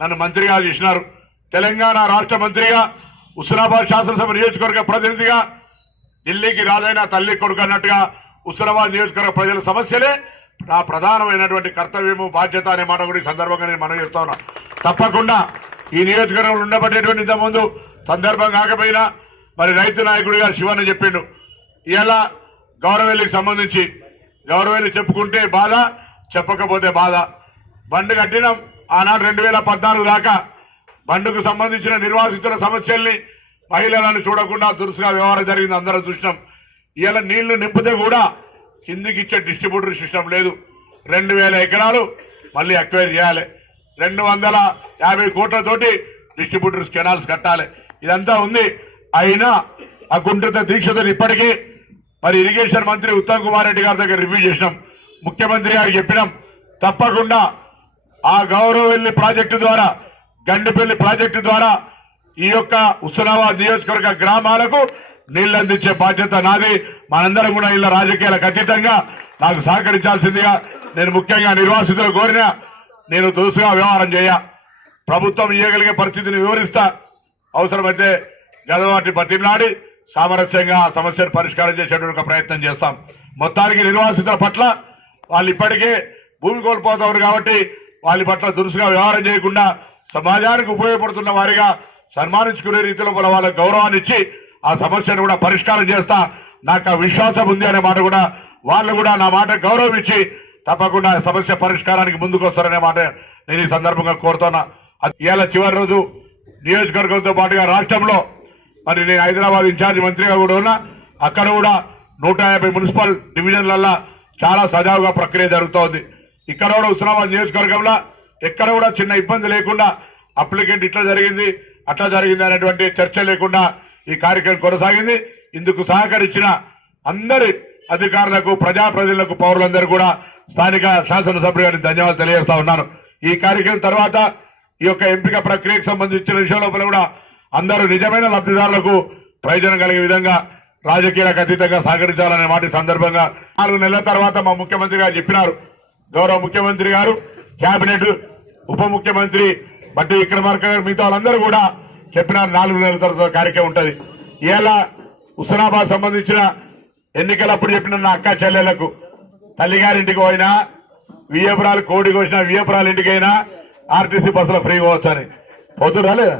నన్ను మంత్రిగా చేసినారు. తెలంగాణ రాష్ట్ర మంత్రిగా, హుస్నాబాద్ శాసనసభ నియోజకవర్గ ప్రతినిధిగా ఢిల్లీకి రాజైన తల్లి కొడుకు అన్నట్టుగా హుస్నాబాద్ నియోజకవర్గ ప్రజల సమస్యలే నా ప్రధానమైనటువంటి కర్తవ్యము, బాధ్యత అనే మాట కూడా ఈ సందర్భంగా నేను మనవి చేస్తా ఉన్నా. తప్పకుండా ఈ నియోజకవర్గంలో ఉండబట్టేటువంటి ఇంతకుముందు సందర్భం కాకపోయినా మరి రైతు నాయకుడిగా శివన్న చెప్పిండు. ఇలా గౌరవెల్లికి సంబంధించి గౌరవెల్లి చెప్పుకుంటే బాధ, చెప్పకపోతే బాధ. బండ్ కట్టినాం ఆనాడు 2014 దాకా. బండుకు సంబంధించిన నిర్వాసితుల సమస్యల్ని, మహిళలను చూడకుండా దురుసుగా వ్యవహారం జరిగింది, అందరం చూసినాం. ఇలా నీళ్లు నింపితే కూడా కిందికి ఇచ్చే డిస్ట్రిబ్యూటర్ సిస్టమ్ లేదు. 2000 ఎకరాలు మళ్ళీ అక్వైర్ చేయాలి. 250 కోట్లతోటి డిస్ట్రిబ్యూటర్స్ కెనాల్స్ కట్టాలి. ఇదంతా ఉంది. అయినా ఆ కుంఠిత దీక్షతో ఇప్పటికీ మరి ఇరిగేషన్ మంత్రి ఉత్తమ్ కుమార్ రెడ్డి గారి దగ్గర రివ్యూ చేసినాం. ముఖ్యమంత్రి గారికి చెప్పినాం, తప్పకుండా ఆ గౌరవెల్లి ప్రాజెక్టు ద్వారా, గండిపల్లి ప్రాజెక్టు ద్వారా ఈ యొక్క హుస్నాబాద్ నియోజకవర్గ గ్రామాలకు నీళ్లు అందించే బాధ్యత నాది. మనందరం కూడా ఇలా రాజకీయాలకు అతీతంగా నాకు సహకరించాల్సిందిగా నేను ముఖ్యంగా నిర్వాసితులు కోరిన నేను దురుసుగా వ్యవహారం చేయ, ప్రభుత్వం ఇవ్వగలిగే పరిస్థితిని వివరిస్తా, అవసరమైతే గదవాటి బతిమలాడి సామరస్యంగా సమస్యను పరిష్కారం చేసేటువంటి ప్రయత్నం చేస్తాం. మొత్తానికి నిర్వాసితుల పట్ల వాళ్ళు ఇప్పటికే భూమి కోల్పోతారు కాబట్టి వాళ్ళ పట్ల దురుసుగా వ్యవహారం చేయకుండా సమాజానికి ఉపయోగపడుతున్న వారిగా సన్మానించుకునే రీతిలో వాళ్ళకి గౌరవాన్ని ఇచ్చి ఆ సమస్యను కూడా పరిష్కారం చేస్తా. నాకు ఆ విశ్వాసం ఉంది అనే మాట కూడా వాళ్ళు కూడా నా మాట గౌరవం ఇచ్చి తప్పకుండా సమస్య పరిష్కారానికి ముందుకు వస్తారనే మాట నేను ఈ సందర్భంగా కోరుతున్నా. ఇవాళ చివరి రోజు నియోజకవర్గంతో పాటుగా రాష్ట్రంలో మరి నేను హైదరాబాద్ ఇన్ఛార్జి మంత్రిగా కూడా ఉన్నా. అక్కడ కూడా 150 మున్సిపల్ డివిజన్లల్లో చాలా సజావుగా ప్రక్రియ జరుగుతోంది. ఇక్కడ కూడా హుస్నాబాద్ నియోజకవర్గంలో ఎక్కడ కూడా చిన్న ఇబ్బంది లేకుండా అప్లికెంట్ ఇట్లా జరిగింది అట్లా జరిగింది అనేటువంటి చర్చ లేకుండా ఈ కార్యక్రమం కొనసాగింది. ఇందుకు సహకరించిన అందరి అధికారులకు, ప్రజాప్రతినిధులకు, పౌరులందరూ కూడా స్థానిక శాసనసభ్యులు గారికి ధన్యవాదాలు తెలియజేస్తా ఉన్నాను. ఈ కార్యక్రమం తర్వాత ఈ యొక్క ఎంపిక ప్రక్రియకు సంబంధించిన విషయం లోపల కూడా అందరూ నిజమైన లబ్ధిదారులకు ప్రయోజనం కలిగే విధంగా రాజకీయాలకు అతీతంగా సహకరించాలనే మాట సందర్భంగా 4 నెలల తర్వాత మా ముఖ్యమంత్రి గారు చెప్పినారు. గౌరవ ముఖ్యమంత్రి గారు, కేబినెట్, ఉప ముఖ్యమంత్రి బట్టి విక్రమార్క గారు, మిగతా వాళ్ళందరూ కూడా చెప్పినారు 4 నెలల తర్వాత కార్యక్రమం ఉంటుంది. ఇలా హుస్నాబాద్ సంబంధించిన ఎన్నికలప్పుడు చెప్పిన నా అక్క చెల్లెలకు తల్లిగారింటికి పోయినా, వియ్యపురాలు కోడి కోసిన వియ్యపురాలు ఇంటికైనా ఆర్టీసీ బస్సులో ఫ్రీ పోవచ్చని పోతురా లేదా?